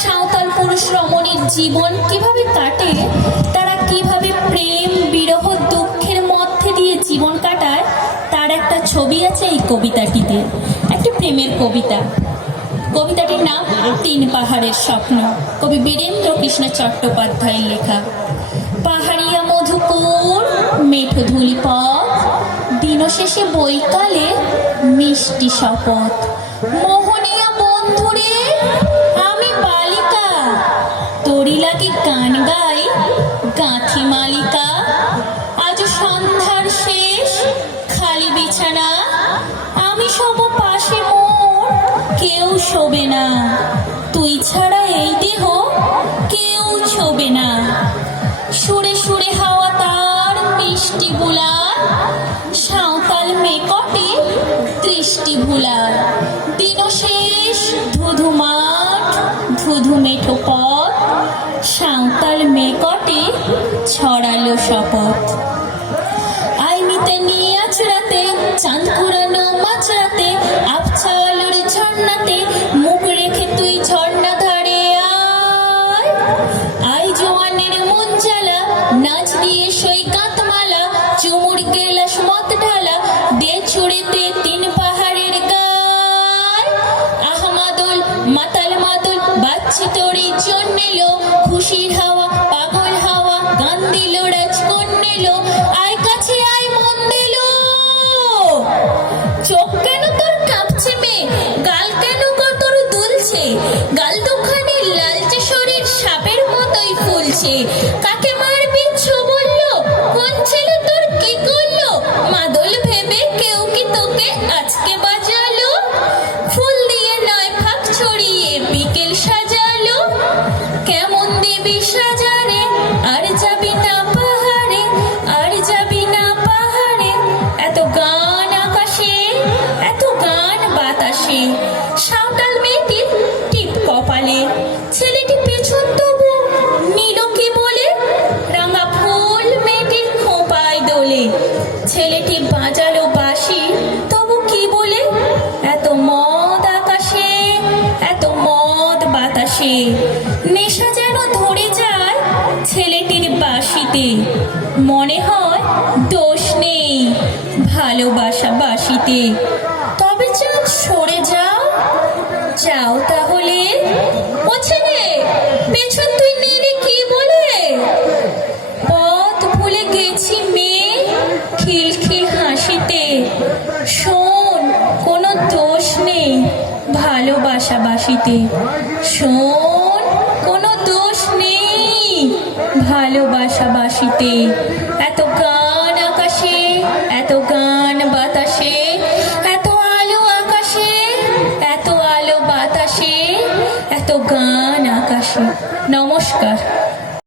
সাঁওতাল পুরুষ রমণীর জীবন কিভাবে কাটে, তারা কিভাবে প্রেম বিরহ দুঃখের মধ্যে দিয়ে জীবন কাটায়, তার একটা ছবি আছে এই কবিতাটিতে। একটি প্রেমের কবিতা। কবিতাটির নাম তিন পাহাড়ের স্বপ্ন। কবি বীরেন্দ্র কৃষ্ণ চট্টোপাধ্যায়ের লেখা। পাহাড়িয়া মধুপুর মেঠো ধুলি পথ, দিনশেষে বৈকালে মিষ্টি শপথ। মোহনীয় বন্ধুরে আমি বালিকা, তোরি লাগি গান গাই গাঁথি মালিকা। আজ সন্ধ্যার শেষ খালি বিছানা, আমি সব পাশে মোর কেউ শোবে না। তুই ছাড়া এই দেহ কেউ ছোবে না। সুরে সুরে হাওয়া তার মিষ্টি বুলার, সাঁওতাল মেকটে দৃষ্টি ভুলার। দিন শেষ ধুধু মাঠ ধুধু মেঠো পথ, সাঁওতাল মেকটে ছড়ালো শপথ। আইনিতে নিয়ে আছড়াতে চাঁদ কুড়ানো মাছরাতে, আবছা আলোর ঝর্ণাতে মুখ রেখে তুই ঝর্ণা ধারে আয়। আই জোয়ানের মন জ্বালা, নাচ দিয়ে সৈকত মালা, চুমুর গেলাস মত ঢালা, দে ছুড়েতে তিন পাহাড়ের গায়। আহমাদুল মাতাল মাদুল বাচ্চি তোরই জন্য এলো, খুশির হাওয়া পাগল হাওয়া গান দিল রাজকন নিল। আয় কাছে আয় মন দিল। চোখ কেন তোর কাঁপছে মেয়ে, গাল কেন তোর দুলছে, গাল দুখানি লালচে শরীর সাপের মতোই ফুলছে। কাকে মারবি ছো বললো, কোন ছেলে তোর কি করলো, মাদল ভেবে কেউ কি তোকে আজকে বাজালো। ফুল দিয়ে নয় ফাঁক ছড়িয়ে বিকেল সাজালো, কেমন দেবী সাজারে আর যাবি না পাহাড়ে, আর যাবি না পাহাড়ে। এত গান আকাশে এত গান বাতাসে, সাঁওতাল মেয়েটির টিপ কপালে। ছেলেটি পেছন তবু নিল কি বলে, রাঙা ফুল মেয়েটির খোঁপায় দোলে। ছেলেটি বাজালো বাঁশি তবু কি বলে, এত মদ আকাশে এত মদ বাতাসে। নেশা যেন ধরে যায় ছেলেটির বাঁশিতে, মনে হয় দোষ নেই ভালোবাসা বাঁশিতে। তবে চাঁদ সরে যাও, যাও তাহলে। ও ছেলে পেছন তুই নিলে কি বলে, পথ ভুলে গেছি মেয়ে খিলখিল হাসিতে। শোন কোনো দোষ নেই ভালোবাসা বাসিতে, শোন কোনো দোষ নেই ভালোবাসা বাসিতে। এত গান আকাশে এত গান বাতাসে, এত আলো আকাশে এত আলো বাতাসে, এত গান আকাশে। নমস্কার।